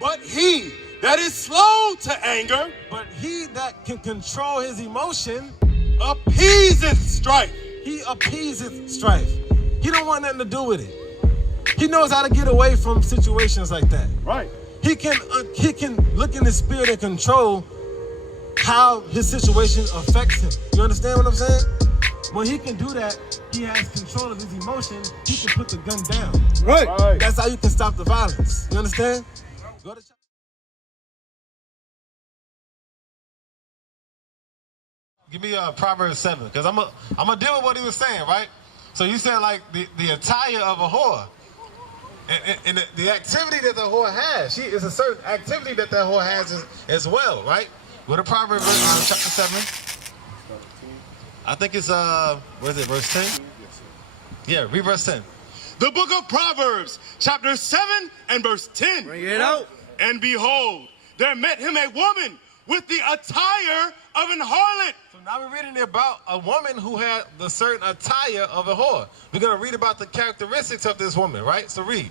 But he that is slow to anger, but he that can control his emotion, appeaseth strife. he appeaseth strife. He don't want nothing to do with it. He knows how to get away from situations like that. Right. He can look in the spirit and control how his situation affects him. You understand what I'm saying? When he can do that, he has control of his emotion. He can put the gun down. Right. That's how you can stop the violence. You understand? Go to Give me Proverbs 7, because I'm gonna deal with what he was saying, right? So you said like the attire of a whore, and the activity that the whore has. She is a certain activity that whore has as well, right? Go to Proverbs chapter 7. I think it's what is it, verse 10? Yeah, read verse 10. The book of Proverbs, chapter 7 and verse 10. Bring it out. And behold, there met him a woman with the attire of an harlot. So now we're reading about a woman who had the certain attire of a whore. We're going to read about the characteristics of this woman, right? So read.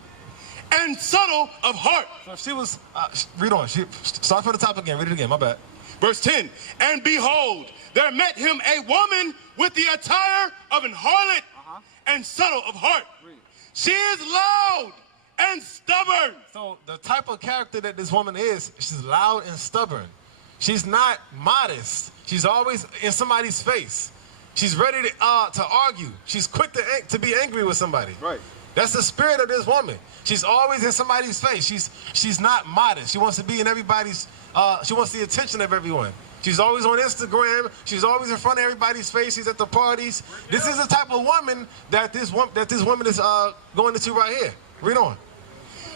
And subtle of heart. So she was, read on. Start from the top again. Read it again. My bad. Verse 10. And behold, there met him a woman with the attire of an harlot and subtle of heart. Read. She is loud and stubborn. So the type of character that this woman is, she's loud and stubborn. She's not modest. She's always in somebody's face. She's ready to argue. She's quick to be angry with somebody. Right. That's the spirit of this woman. She's always in somebody's face. She's not modest. She wants to be in everybody's. She wants the attention of everyone. She's always on Instagram. She's always in front of everybody's face. She's at the parties. This is the type of woman that this woman is going into right here. Read on.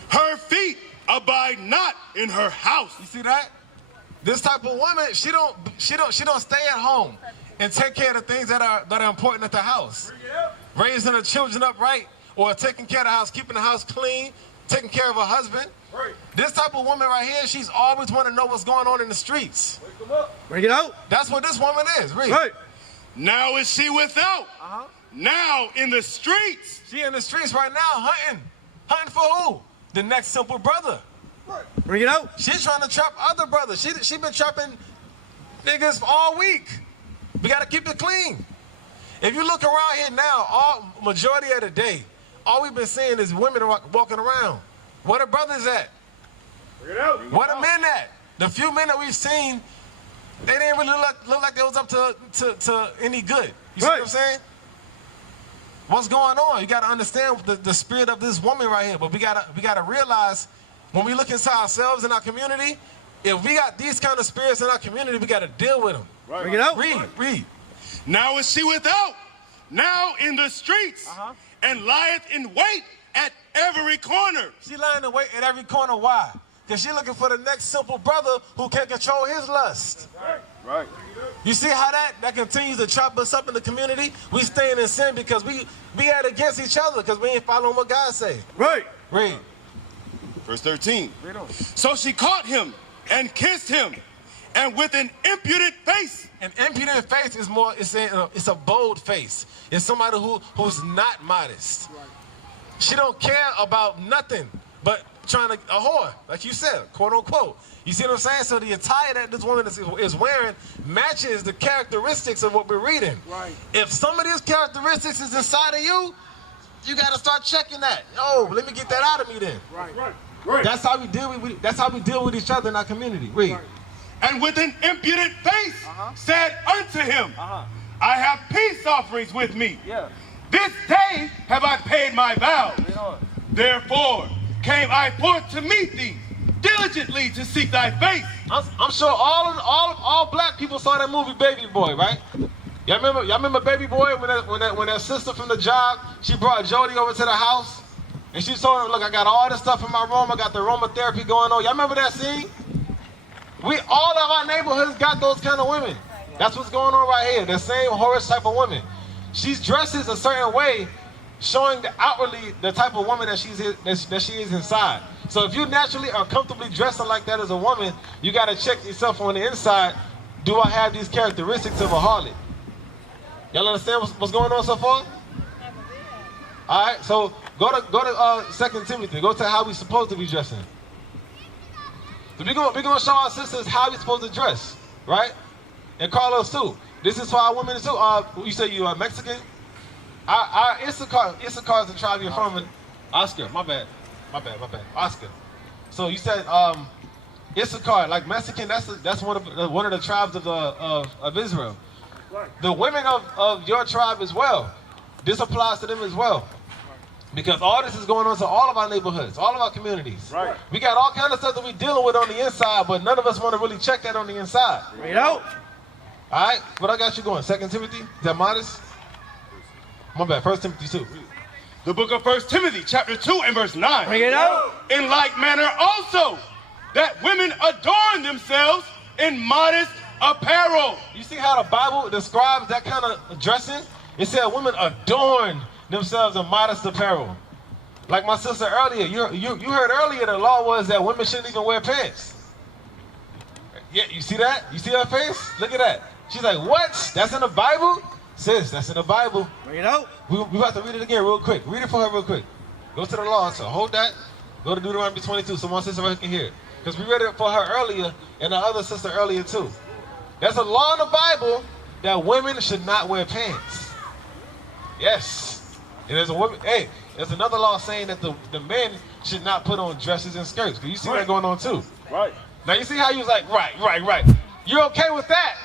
Her feet abide not in her house. You see that? This type of woman, she don't stay at home and take care of the things that are important at the house. Raising her children up right, or taking care of the house, keeping the house clean, taking care of her husband. Right. This type of woman right here, she's always want to know what's going on in the streets. Bring it out. That's what this woman is. Read. Right. Now is she without. Now in the streets. She in the streets right now hunting. Hunting for who? The next simple brother. Bring it out. She's trying to trap other brothers. She been trapping niggas all week. We got to keep it clean. If you look around here now, majority of the day, all we've been seeing is women walking around. Where the brothers at? Bring it out. Where the men at? The few men that we've seen, they didn't really look like they was up to any good. You see what I'm saying? What's going on? You got to understand the spirit of this woman right here. But we gotta realize, when we look inside ourselves in our community, if we got these kind of spirits in our community, we got to deal with them. Right. Bring it out. Read. Now is she without. Now in the streets. And lieth in wait at every corner. She lying in wait at every corner. Why? Because she looking for the next simple brother who can control his lust. Right. You see how that continues to chop us up in the community? We staying in sin because we at against each other because we ain't following what God say. Right. Read. Verse 13. Read on. So she caught him and kissed him, and with an impudent face. An impudent face is more, it's a bold face. It's somebody who's not modest. She don't care about nothing but trying to, a whore, like you said, quote unquote. You see what I'm saying? So the attire that this woman is wearing matches the characteristics of what we're reading. Right. If some of these characteristics is inside of you, you got to start checking that. Oh, let me get that out of me then. Right. That's how we deal with each other in our community. Read. And with an impudent face said unto him, I have peace offerings with me. This day have I paid my vows. Therefore came I forth to meet thee, diligently to seek thy face. I'm sure all black people saw that movie Baby Boy, right? Y'all remember Baby Boy when that sister from the job, she brought Jody over to the house and she told him, look, I got all this stuff in my room, I got the aromatherapy going on. Y'all remember that scene? All of our neighborhoods got those kind of women. That's what's going on right here. The same Whorish type of woman. She dresses a certain way, showing outwardly the type of woman that she is inside. So if you naturally are comfortably dressing like that as a woman, you got to check yourself on the inside. Do I have these characteristics of a harlot? Y'all understand what's going on so far? All right. So go to 2 Timothy. Go to how we supposed to be dressing. We're gonna show our sisters how we're supposed to dress, right? And Carlos too. This is for our women too. You say you are Mexican? Our Issachar is the tribe you're from. Oscar, my bad. Oscar. So you said Issachar, like Mexican. That's one of the tribes of Israel. Right. The women of your tribe as well. This applies to them as well. Because all this is going on to all of our neighborhoods, all of our communities. Right. We got all kinds of stuff that we're dealing with on the inside, but none of us want to really check that on the inside. Bring it out. All right, what I got you going? 2 Timothy? Is that modest? My bad, 1 Timothy 2. The book of 1 Timothy, chapter 2 and verse 9. Bring it out. In like manner also, that women adorn themselves in modest apparel. You see how the Bible describes that kind of dressing? It said women adorn themselves in modest apparel. Like my sister earlier, you heard earlier the law was that women shouldn't even wear pants. Yeah, you see that? You see her face? Look at that. She's like, what? That's in the Bible? Sis, that's in the Bible. Bring it out. We about to read it again real quick. Read it for her real quick. Go to the law. So hold that. Go to Deuteronomy 22 so my sister can hear it. Because we read it for her earlier and the other sister earlier too. There's a law in the Bible that women should not wear pants. Yes. And there's another law saying that the men should not put on dresses and skirts. Because you see that going on too. Right. Now you see how you was like, right. You're okay with that.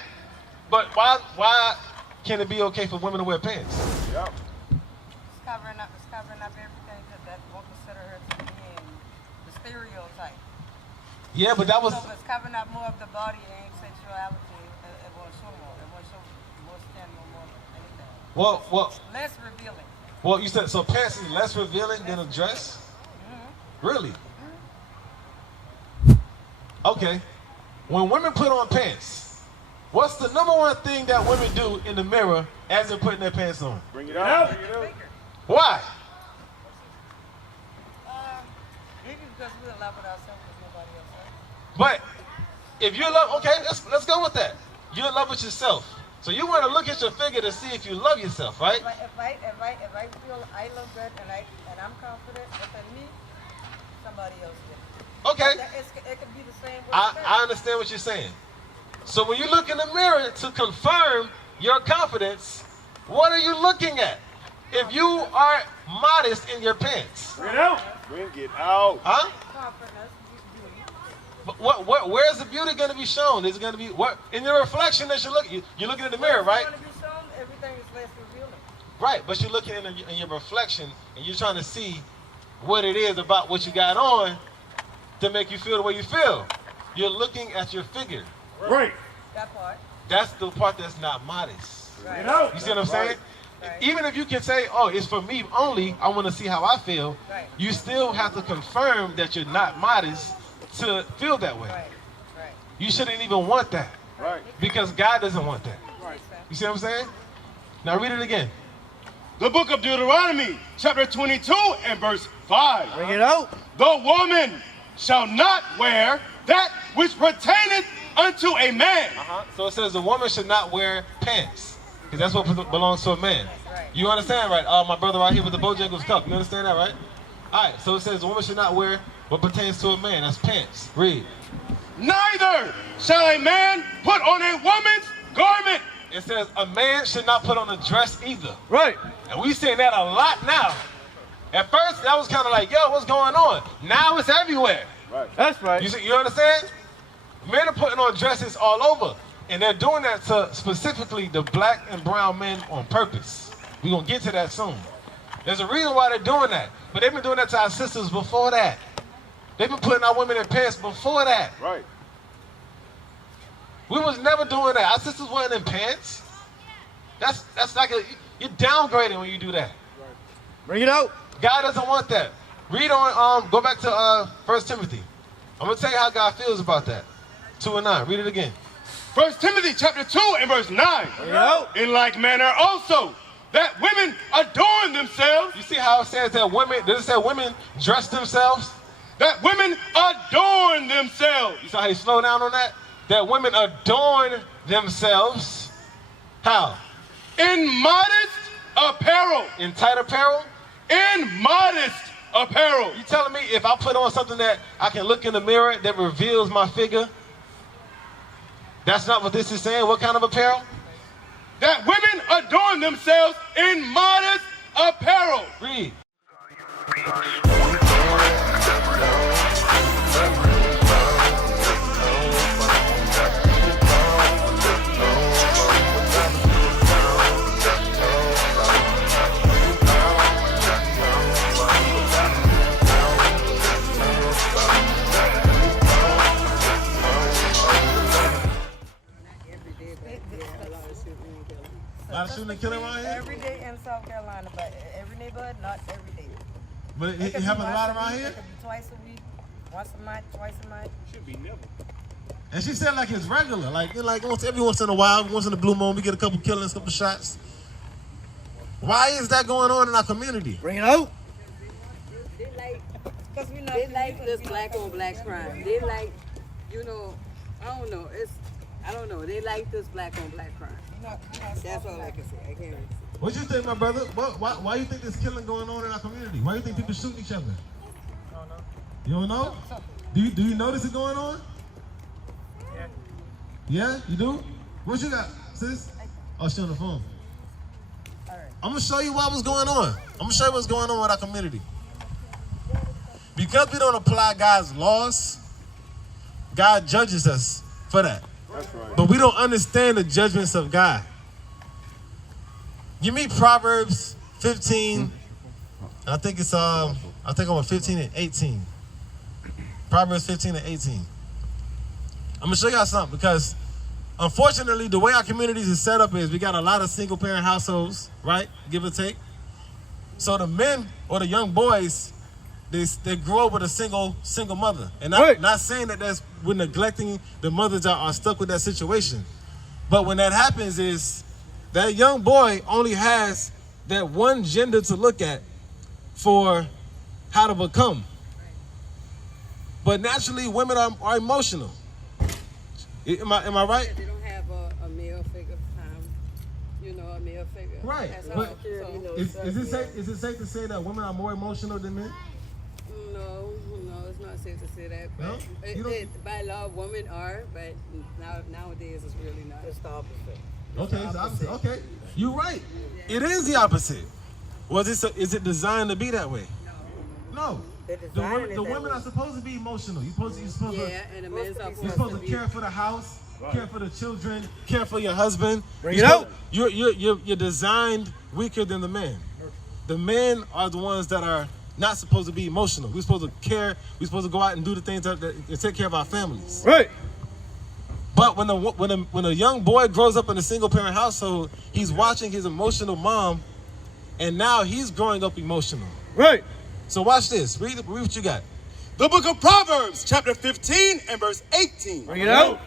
But why can't it be okay for women to wear pants? Yep. It's covering up everything that won't consider her to be in the stereotype. Yeah, but that was... So it's covering up more of the body and sexuality. It won't show more. It won't show more skin, more anything. Well... Less revealing. Well, you said, so pants is less revealing than a dress? Mm-hmm. Really? Mm-hmm. Okay. When women put on pants, what's the number one thing that women do in the mirror as they're putting their pants on? Bring it out. Why? Maybe because we're in love with ourselves with nobody else. But if you're in love, okay, let's go with that. You're in love with yourself. So you want to look at your figure to see if you love yourself, right? If I feel I look good and I'm confident within me, somebody else did. Okay. It could be the same way. I understand what you're saying. So when you look in the mirror to confirm your confidence, what are you looking at? If you are modest in your pants. Bring it out. Bring it out. Huh? Confidence, beauty. But where's the beauty going to be shown? Is it going to be what in your reflection that you're looking in the mirror, right? It's going to be shown, everything is less revealing. Right, but you're looking in your reflection and you're trying to see what it is about what you got on to make you feel the way you feel. You're looking at your figure. Right. That part. That's the part that's not modest. Right. You see what I'm saying? Right. Even if you can say, oh, it's for me only, I want to see how I feel, Right. you still have to confirm that you're not modest to feel that way. Right. You shouldn't even want that. Right. Because God doesn't want that. Right. You see what I'm saying? Now read it again. The book of Deuteronomy, chapter 22 and verse 5. Bring it out. The woman shall not wear that which pertaineth unto a man. So it says the woman should not wear pants. Because that's what belongs to a man. Right. You understand, right? My brother right here with the Bojangles cup. You understand that, right? All right, so it says the woman should not wear what pertains to a man. That's pants. Read. Neither shall a man put on a woman's garment. It says a man should not put on a dress either. Right. And we seeing that a lot now. At first, that was kind of like, yo, what's going on? Now it's everywhere. Right. That's right. You understand? Men are putting on dresses all over. And they're doing that to specifically the black and brown men on purpose. We're going to get to that soon. There's a reason why they're doing that. But they've been doing that to our sisters before that. They've been putting our women in pants before that. Right. We was never doing that. Our sisters weren't in pants. That's like you're downgrading when you do that. Bring it out. God doesn't want that. Read on, go back to 1 Timothy. I'm going to tell you how God feels about that. 2 and 9. Read it again. 1 Timothy chapter 2 and verse 9. Bring it out. In like manner also, that women adorn themselves. You see how it says that women, does it say women dress themselves? That women adorn themselves. You saw how he slowed down on that? That women adorn themselves. How? In modest apparel. In tight apparel? In modest apparel. You telling me if I put on something that I can look in the mirror that reveals my figure, that's not what this is saying? What kind of apparel? That women adorn themselves in modest apparel. Read. A lot of shooting and killing around here? Every day in South Carolina, but every neighborhood, not every day. But it happens a lot around here? It could be twice a week, once a month, twice a month. Should be never. And she said like it's regular. Like every once in a while, once in a blue moon, we get a couple killings, a couple shots. Why is that going on in our community? Bring it out. They like, Because we not they like this black on black crime. They like, I don't know. They like this black on black crime. That's all I can say. I can't. What you think, my brother? Why you think there's killing going on in our community? Why you think people shooting each other? I don't know. You don't know? Do you notice it going on? Yeah. Yeah, you do? What you got, sis? Oh, she on the phone. All right. I'm gonna show you what's going on. I'm gonna show you what's going on with our community. Because we don't apply God's laws, God judges us for that. That's right. But we don't understand the judgments of God. You meet Proverbs 15, I think I'm on 15 and 18. Proverbs 15 and 18. I'm gonna show y'all something because unfortunately the way our communities is set up is we got a lot of single parent households, right? Give or take. So the men or the young boys, they grow up with a single mother. And I'm not saying that we're neglecting the mothers that are stuck with that situation. But when that happens is that young boy only has that one gender to look at for how to become. But naturally, women are emotional. Am I right? They don't have a male figure, a male figure. Right. That's But all. is it safe to say that women are more emotional than men? No, it's not safe to say that. But No? by law, women are, but nowadays it's really not. It's the opposite. Okay, it's the opposite. Okay, you're right. It is the opposite. Is it designed to be that way? No. The women are supposed to be emotional. You're supposed And the men's are you're supposed to care for the house, care for the children, care for your husband. Bring it out. You're designed weaker than the men. The men are the ones that are not supposed to be emotional. We're supposed to care. We're supposed to go out and do the things that take care of our families. Right. But when a young boy grows up in a single parent household, he's watching his emotional mom, and now he's growing up emotional. Right. So watch this. Read what you got. The book of Proverbs, chapter 15 and verse 18. Bring it out.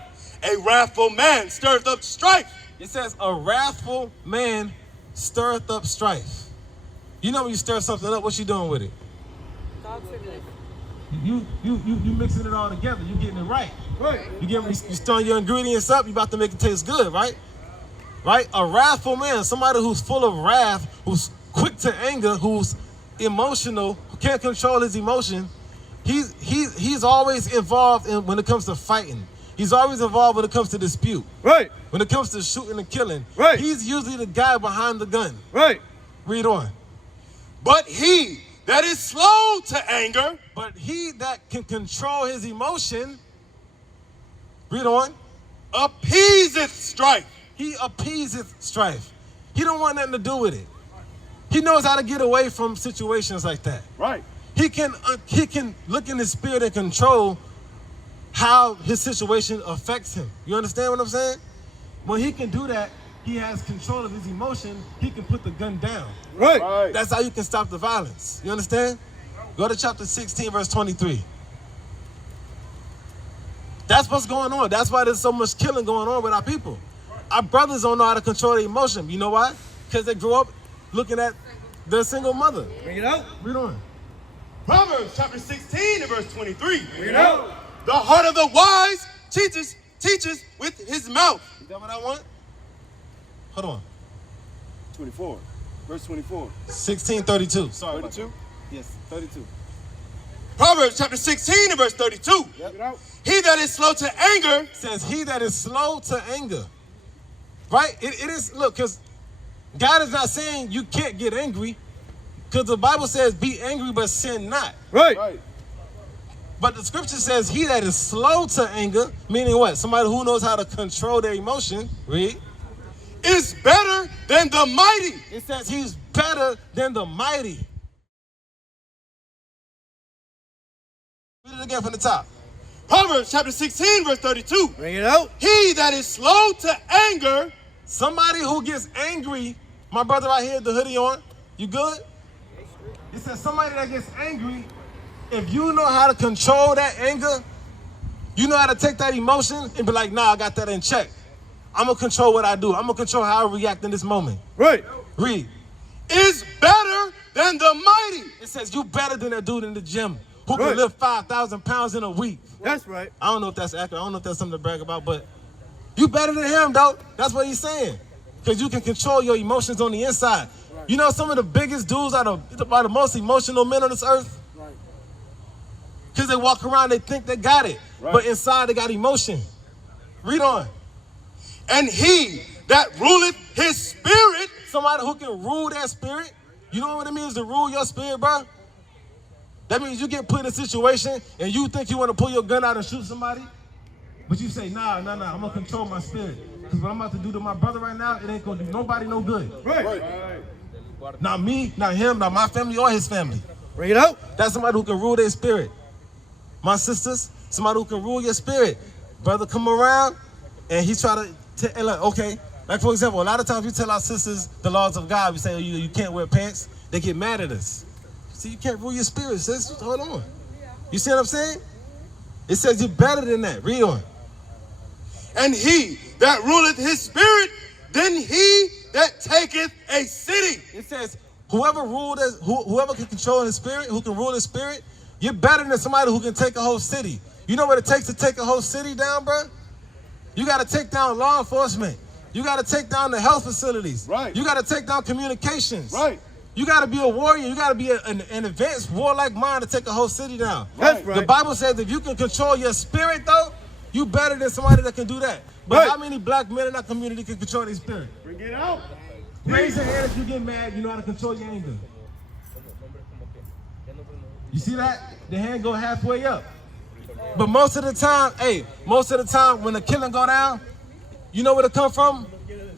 A wrathful man stirs up strife. It says, a wrathful man stirreth up strife. You know when you stir something up, what you doing with it? You mixing it all together. You getting it right. Right. You stirring your ingredients up. You about to make it taste good, right? Right. A wrathful man, somebody who's full of wrath, who's quick to anger, who's emotional, who can't control his emotion. He's always involved when it comes to fighting. He's always involved when it comes to dispute. Right. When it comes to shooting and killing. Right. He's usually the guy behind the gun. Right. Read on. But he that is slow to anger, But he that can control his emotion, read on, appeaseth strife. he appeaseth strife. He don't want nothing to do with it. He knows how to get away from situations like that. Right. He can look in his spirit and control how his situation affects him. You understand what I'm saying? When he can do that, he has control of his emotion. He can put the gun down. Right. That's how you can stop the violence. You understand? Go to chapter 16, verse 23. That's what's going on. That's why there's so much killing going on with our people. Our brothers don't know how to control their emotion. You know why? Because they grew up looking at their single mother. Bring it out. Read on. Proverbs chapter 16 and verse 23. Bring it out. The heart of the wise teaches with his mouth. Is that what I want? Hold on. 24. Verse 24. 16:32. Sorry. 32? Yes, 32. Proverbs chapter 16 and verse 32. He that is slow to anger says he that is slow to anger. Right? It is, look, because God is not saying you can't get angry, because the Bible says be angry but sin not. Right. But the scripture says he that is slow to anger, meaning what? Somebody who knows how to control their emotion, read, is better than the mighty. it says he's better than the mighty. Read it again from the top. Proverbs chapter 16 verse 32. Bring it out. He that is slow to anger, Somebody who gets angry, my brother right here, the hoodie on, you good? It says somebody that gets angry, if you know how to control that anger, you know how to take that emotion and be like, nah, I got that in check. I'm going to control what I do. I'm going to control how I react in this moment. Right. Read. is better than the mighty. It says you better than that dude in the gym who Right. can lift 5,000 pounds in a week. That's right. I don't know if that's accurate. I don't know if that's something to brag about, but you better than him, though. That's what he's saying. Because you can control your emotions on the inside. You know some of the biggest dudes are the most emotional men on this earth? Because they walk around, they think they got it. But inside they got emotion. Read on. And he that ruleth his spirit, Somebody who can rule that spirit. You know what it means to rule your spirit, bro? That means you get put in a situation and you think you want to pull your gun out and shoot somebody, but you say, nah, I'm going to control my spirit. Because what I'm about to do to my brother right now, it ain't going to do nobody no good. Right. Not me, not him, not my family or his family. Bring it out. That's somebody who can rule their spirit. My sisters, somebody who can rule your spirit. Brother come around and he try to, and like, okay, like for example, a lot of times we tell our sisters the laws of God. We say, oh, you can't wear pants. They get mad at us. See, you can't rule your spirit, sis. Hold on. You see what I'm saying? It says you're better than that. Read on. and he that ruleth his spirit, than he that taketh a city. It says whoever can control his spirit, who can rule his spirit, you're better than somebody who can take a whole city. You know what it takes to take a whole city down, bro? You got to take down law enforcement. You got to take down the health facilities. Right. You got to take down communications. Right. You got to be a warrior. You got to be an advanced warlike mind to take a whole city down. That's right. The Bible says if you can control your spirit, though, you better than somebody that can do that. But Right. how many black men in our community can control their spirit? Bring it out. Raise your hand if you get mad, you know how to control your anger. You see that? The hand go halfway up. But most of the time, when the killing go down, you know where it come from?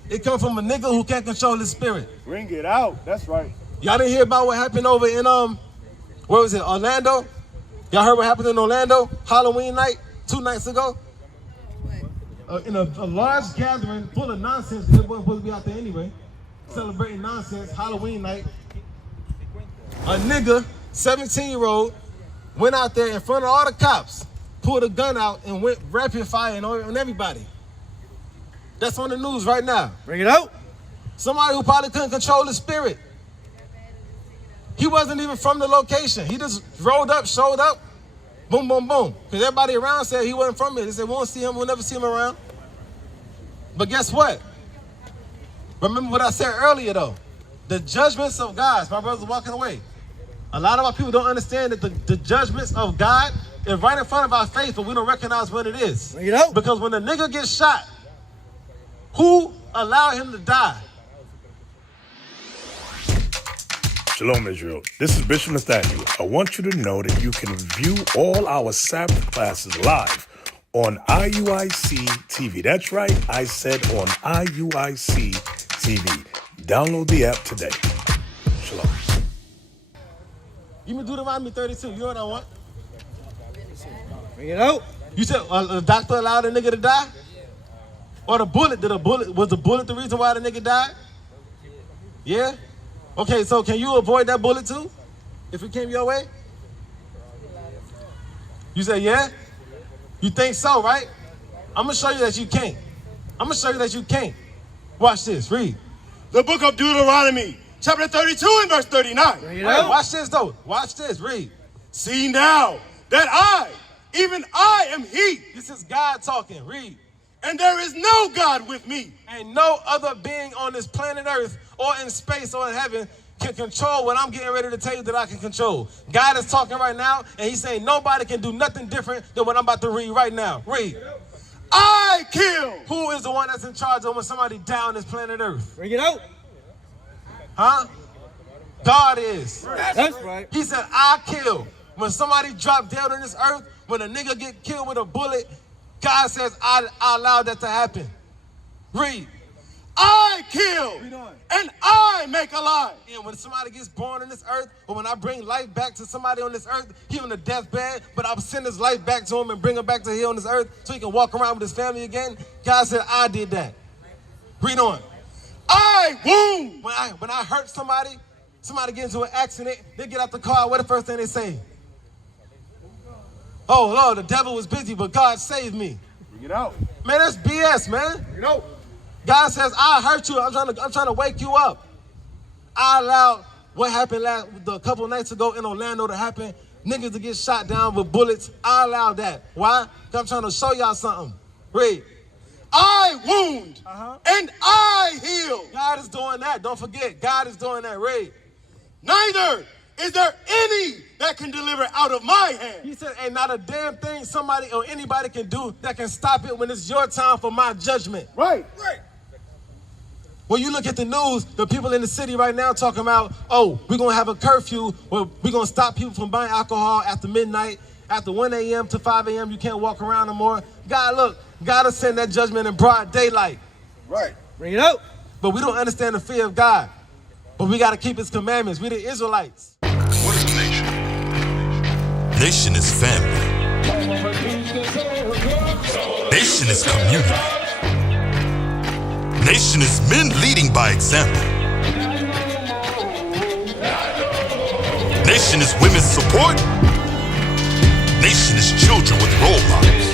It come from a nigga who can't control his spirit. Bring it out. That's right. Y'all didn't hear about what happened over in, where was it, Orlando? Y'all heard what happened in Orlando, Halloween night, 2 nights ago? In a large gathering full of nonsense, it wasn't supposed to be out there anyway, celebrating nonsense, Halloween night. A nigga, 17-year-old, went out there in front of all the cops, pulled a gun out and went rapid fire on everybody. That's on the news right now. Bring it out. Somebody who probably couldn't control his spirit. He wasn't even from the location. He just rolled up, showed up, boom, boom, boom. Because everybody around said he wasn't from here. They said, we won't see him, we'll never see him around. But guess what? Remember what I said earlier, though. The judgments of God, my brother's walking away. A lot of our people don't understand that the judgments of God is right in front of our face, but we don't recognize what it is. Bring it out. Because when a nigga gets shot, who allowed him to die? Shalom, Israel. This is Bishop Nathaniel. I want you to know that you can view all our Sabbath classes live on IUIC TV. That's right, I said on IUIC TV. Download the app today. Shalom. Give me Deuteronomy 32. You know what I want? Bring it out. You said a doctor allowed a nigga to die? Or was the bullet the reason why the nigga died? Yeah? Okay, so can you avoid that bullet too? If it came your way? You say, yeah? You think so, right? I'm going to show you that you can't. I'm going to show you that you can't. Watch this. Read. The book of Deuteronomy, chapter 32 and verse 39. Bring it Wait, out. watch this, though. Watch this. Read. See now that I, even I am he, This is God talking. Read. and there is no God with me. And no other being on this planet Earth or in space or in heaven can control what I'm getting ready to tell you that I can control. God is talking right now, and he's saying nobody can do nothing different than what I'm about to read right now. Read. I kill. Who is the one that's in charge of when somebody down this planet Earth? Bring it out. Huh? God is. That's right. He said, I kill. When somebody drop dead on this earth, when a nigga get killed with a bullet, God says, I allow that to happen. Read. I kill. And I make alive. And when somebody gets born on this earth, or when I bring life back to somebody on this earth, he on the deathbed, but I'll send his life back to him and bring him back to here on this earth so he can walk around with his family again. God said, I did that. Read on. I wound. When I hurt somebody get into an accident, they get out the car, what the first thing they say? Oh, Lord, the devil was busy, but God saved me. Bring it out. Man, that's BS, man. Bring it out. God says, I hurt you. I'm trying to wake you up. I allowed what happened a couple nights ago in Orlando to happen. Niggas to get shot down with bullets. I allowed that. Why? Because I'm trying to show y'all something. Read. I wound. And I heal. God is doing that. Don't forget. God is doing that. Read. Neither is there any that can deliver out of my hand. He said, ain't not a damn thing somebody or anybody can do that can stop it when it's your time for my judgment. Right. When you look at the news, the people in the city right now talking about, oh, we're going to have a curfew where we're going to stop people from buying alcohol after midnight, after 1 a.m. to 5 a.m. You can't walk around no more. God, look, God will send that judgment in broad daylight. Right. Bring it out. But we don't understand the fear of God. But we got to keep his commandments. We the Israelites. What is a nation? Nation is family. Nation is community. Nation is men leading by example. Nation is women's support. Nation is children with role models.